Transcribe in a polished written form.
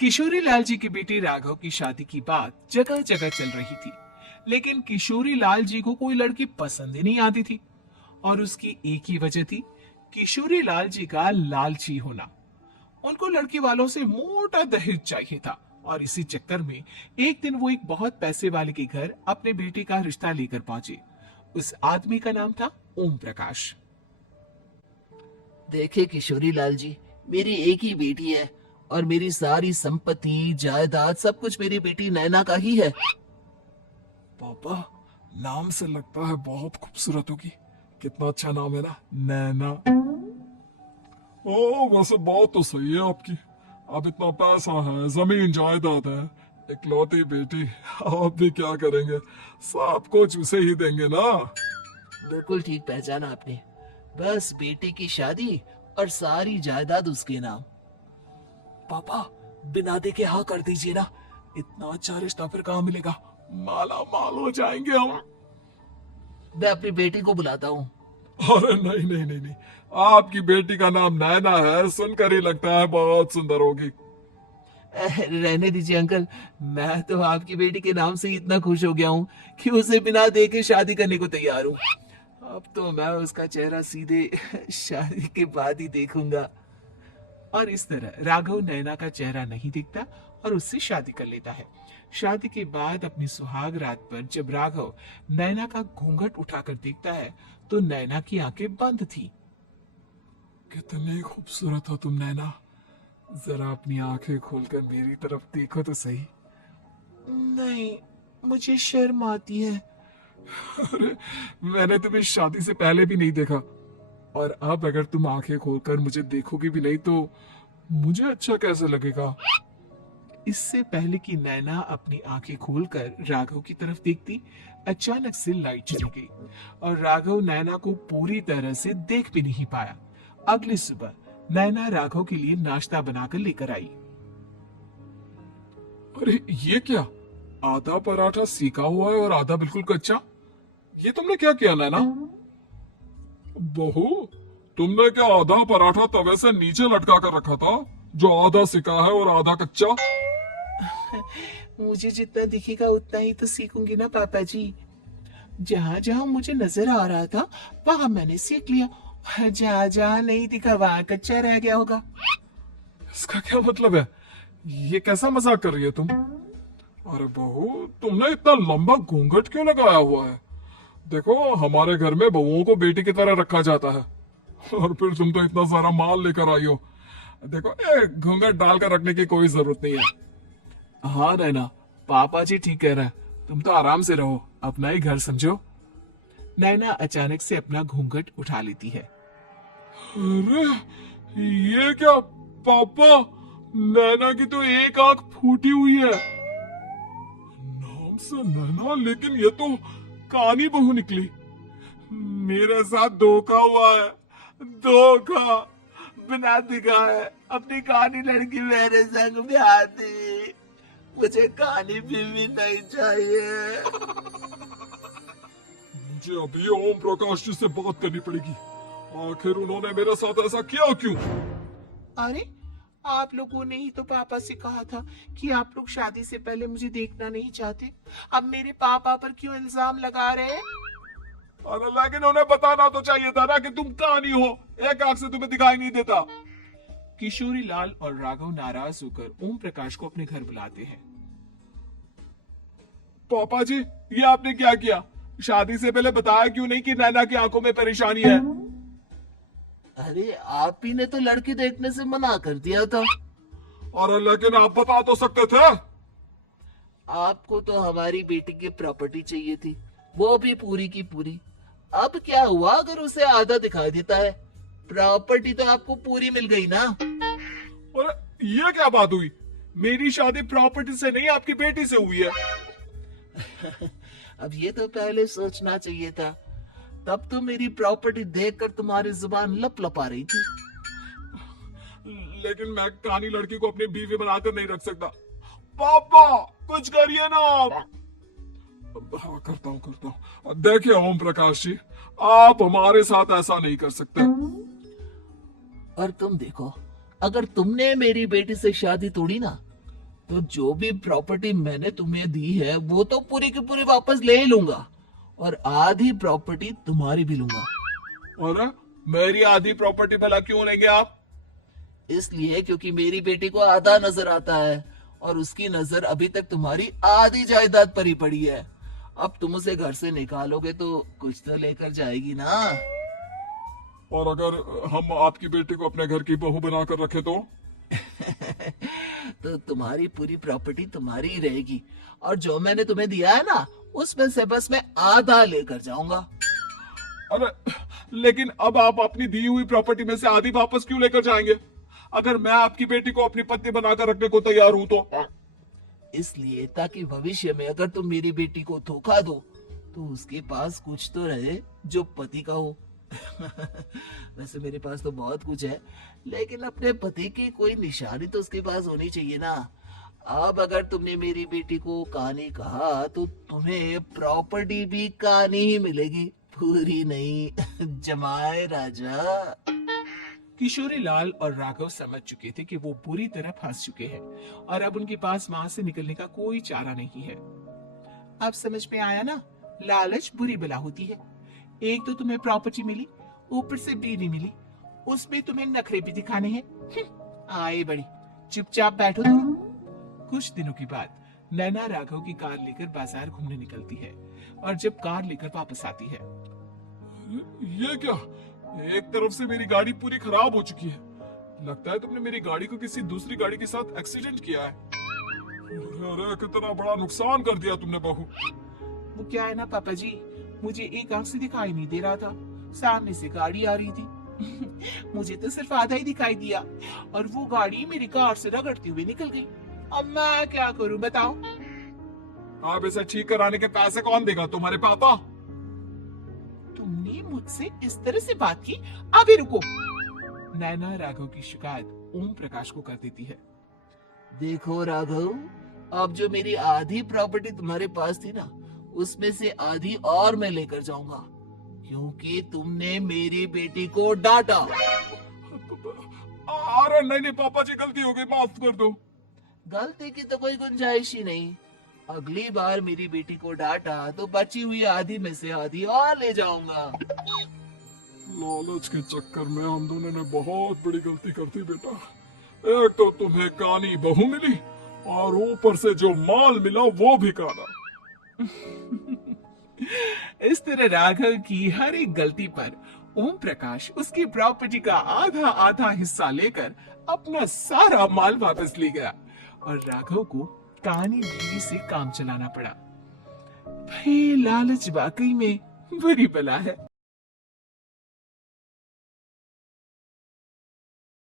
किशोरी लाल जी की बेटी राघव की शादी की बात जगह जगह चल रही थी। लेकिन किशोरी लाल जी को कोई लड़की पसंद ही नहीं आती थी। और उसकी एक ही वजह थी, किशोरी लाल जी का लालची होना। उनको लड़की वालों से मोटा दहेज चाहिए था। और इसी चक्कर में एक दिन वो एक बहुत पैसे वाले के घर अपने बेटे का रिश्ता लेकर पहुंचे। उस आदमी का नाम था ओम प्रकाश। देखे किशोरी लाल जी, मेरी एक ही बेटी है और मेरी सारी संपत्ति जायदाद सब कुछ मेरी बेटी नैना का ही है। पापा, नाम से लगता है बहुत खूबसूरत होगी। कितना अच्छा नाम है ना, नैना। ओ वैसे बात तो सही है आपकी। अब इतना पैसा है, जमीन जायदाद है, इकलौती बेटी, आप भी क्या करेंगे? सब कुछ उसे ही देंगे ना। बिल्कुल ठीक पहचाना आपने। बस बेटी की शादी और सारी जायदाद उसके नाम। पापा, बिना देखे हाँ कर दीजिए ना। इतना अच्छा रिश्ता फिर कहाँ मिलेगा? माला माल हो जाएंगे हम। मैं अपनी बेटी को बुलाता हूँ। अरे नहीं नहीं नहीं नहीं, आपकी बेटी का नाम नैना है, सुनकर ही लगता है बहुत सुंदर होगी। रहने दीजिए अंकल, मैं तो आपकी बेटी के नाम से ही इतना खुश हो गया हूँ कि उसे बिना देखे शादी करने को तैयार हूँ। अब तो मैं उसका चेहरा सीधे शादी के बाद ही देखूंगा। और इस तरह राघव नैना का चेहरा नहीं दिखता और उससे शादी कर लेता है। शादी के बाद अपनी सुहाग रात पर जब राघव नैना का घूंघट उठाकर देखता है तो नैना की आंखें बंद थी। कितनी खूबसूरत हो तुम नैना। जरा अपनी आंखें खोलकर मेरी तरफ देखो तो सही। नहीं, मुझे शर्म आती है। अरे, मैंने तुम्हें शादी से पहले भी नहीं देखा, और अब अगर तुम आंखें खोलकर मुझे देखोगी भी नहीं तो मुझे अच्छा कैसे लगेगा? इससे पहले कि नैना अपनी आंखें खोलकर राघव की तरफ देखती, अचानक से लाइट चली गई और राघव नैना को पूरी तरह से देख भी नहीं पाया। अगली सुबह नैना राघव के लिए नाश्ता बनाकर लेकर आई। अरे ये क्या? आधा पराठा सीका हुआ है और आधा बिल्कुल कच्चा। ये तुमने क्या किया नैना? बहू, तुमने क्या आधा पराठा तवे से नीचे लटका कर रखा था, जो आधा सिका है और आधा कच्चा? मुझे जितना दिखेगा उतना ही तो सीखूंगी ना पापा जी। जहाँ जहाँ मुझे नजर आ रहा था वहां मैंने सीख लिया, जहाँ जहाँ नहीं दिखा वहां कच्चा रह गया होगा। इसका क्या मतलब है? ये कैसा मजाक कर रही है तुम? अरे बहू, तुमने इतना लंबा घूंघट क्यों लगाया हुआ है? देखो, हमारे घर में बहुओं को बेटी की तरह रखा जाता है, और फिर तुम तो इतना सारा माल लेकर आई हो। देखो, घूंघट डालकर रखने की कोई जरूरत नहीं है। हाँ नैना, पापा जी ठीक कह रहे हैं। तुम तो आराम से रहो, अपना ही घर समझो। नैना अचानक से अपना घूंघट उठा लेती है। अरे ये क्या पापा, नैना की तो एक आंख फूटी हुई है। नाम से नैना, लेकिन ये तो कानी बहू निकली। मेरे साथ धोखा हुआ है, धोखा। बिना दिखाए अपनी कहानी लड़की मेरे संग ब्याह दी। मुझे कहानी भी नहीं चाहिए। मुझे अभी ओम प्रकाश जी से बात करनी पड़ेगी। आखिर उन्होंने मेरे साथ ऐसा किया क्यों? अरे, आप लोगों ने ही तो पापा से कहा था कि आप लोग शादी से पहले मुझे देखना नहीं चाहते। अब मेरे पापा पर क्यों इल्जाम लगा रहे हैं? अरे लेकिन उन्हें बताना तो चाहिए था ना कि तुम कहानी हो, एक आंख से तुम्हें दिखाई नहीं देता। किशोरी लाल और राघव नाराज होकर ओम प्रकाश को अपने घर बुलाते हैं। पापा जी, ये आपने क्या किया? शादी से पहले बताया क्यों नहीं कि नैना की आंखों में परेशानी है? अरे आप ही ने तो लड़की देखने से मना कर दिया था। अरे लेकिन आप बता तो सकते थे। आपको तो हमारी बेटी की प्रॉपर्टी चाहिए थी, वो भी पूरी की पूरी। अब क्या हुआ अगर उसे आधा दिखाई देता है? प्रॉपर्टी तो आपको पूरी मिल गई ना। अरे ये क्या बात हुई? मेरी शादी प्रॉपर्टी से नहीं, आपकी बेटी से हुई है। अब ये तो पहले सोचना चाहिए था। तब तो मेरी प्रॉपर्टी देखकर तुम्हारी जुबान लप लप आ रही थी। लेकिन मैं कानी लड़की को अपनी बीवी बनाकर नहीं रख सकता। पापा, कुछ करिए ना आप। हाँ, करता हूँ। देखिए ओम प्रकाश जी, आप हमारे साथ ऐसा नहीं कर सकते। और तुम देखो, अगर तुमने मेरी बेटी से शादी तोड़ी ना तो जो भी प्रॉपर्टी मैंने तुम्हें दी है वो तो पूरी की पूरी वापस ले ही लूंगा, और आधी प्रॉपर्टी तुम्हारी भी लूंगा। अरे मेरी आधी प्रॉपर्टी भला क्यों लेंगे आप? इसलिए क्योंकि मेरी बेटी को आधा नजर आता है और उसकी नजर अभी तक तुम्हारी आधी जायदाद पर ही पड़ी है। अब तुम उसे घर से निकालोगे तो कुछ तो लेकर जाएगी ना। और अगर हम आपकी बेटी को अपने घर की बहू बनाकर रखे तो? तो तुम्हारी पूरी प्रॉपर्टी तुम्हारी ही रहेगी, और जो मैंने तुम्हें दिया है ना उसमें से बस मैं आधा लेकर जाऊंगा। अरे लेकिन अब आप अपनी दी हुई प्रॉपर्टी में से आधी वापस क्यों लेकर जाएंगे? अगर मैं आपकी बेटी को अपनी पत्नी बनाकर रखने को तैयार हूं तो? इसलिए ताकि भविष्य में अगर तुम मेरी बेटी को धोखा दो तो उसके पास कुछ तो रहे जो पति का हो। वैसे मेरे पास तो बहुत कुछ है, लेकिन अपने पति की कोई निशानी तो उसके पास होनी चाहिए ना। अब अगर तुमने मेरी बेटी को कहानी कहा तो तुम्हें प्रॉपर्टी भी कहानी ही मिलेगी, पूरी नहीं। जमाए राजा। किशोरी लाल और राघव समझ चुके थे कि वो बुरी तरह फंस चुके हैं और अब उनके पास वहां से निकलने का कोई चारा नहीं है। अब समझ में आया ना, लालच बुरी बला होती है। एक तो तुम्हें प्रॉपर्टी मिली, ऊपर से बीवी मिली, उसमें तुम्हें नखरे भी दिखाने हैं। आए बड़ी, चुपचाप बैठो तुम। कुछ दिनों के बाद नैना राघव की कार लेकर बाजार घूमने निकलती है और जब कार लेकर वापस आती है, ये क्या? एक तरफ से मेरी गाड़ी पूरी खराब हो चुकी है। लगता है तुमने मेरी गाड़ी को किसी दूसरी गाड़ी के साथ एक्सीडेंट किया है। अरे कितना बड़ा नुकसान कर दिया तुमने बहू। वो क्या है ना पापा जी, मुझे एक आंख से दिखाई नहीं दे रहा था, सामने से गाड़ी आ रही थी। मुझे तो सिर्फ आधा ही दिखाई दिया और वो गाड़ी मेरी कार से रगड़ती हुई निकल गई। अब मैं क्या करूं बताओ? आप इसे ठीक कराने के पैसे कौन देगा? तुम्हारे पापा? तुमने मुझसे इस तरह से बात की? अभी रुको। नैना राघव की शिकायत ओम प्रकाश को कर देती है। देखो राघव, अब जो मेरी आधी प्रॉपर्टी तुम्हारे पास थी ना उसमें से आधी और मैं लेकर जाऊंगा, क्योंकि तुमने मेरी बेटी को डांटा। अरे नहीं नहीं पापा जी, गलती हो गई, माफ कर दो। गलती की तो कोई गुंजाइश ही नहीं। अगली बार मेरी बेटी को डांटा तो बची हुई आधी में से आधी और ले जाऊंगा। लालच के चक्कर में हम दोनों ने बहुत बड़ी गलती कर दी बेटा। एक तो तुम्हें कानी बहू मिली और ऊपर से जो माल मिला वो भी काला। इस तरह राघव की हर एक गलती पर ओम प्रकाश उसकी प्रॉपर्टी का आधा आधा हिस्सा लेकर अपना सारा माल वापस ले गया और राघव को कानी बीवी से काम चलाना पड़ा। भाई लालच वाकई में बुरी बला है।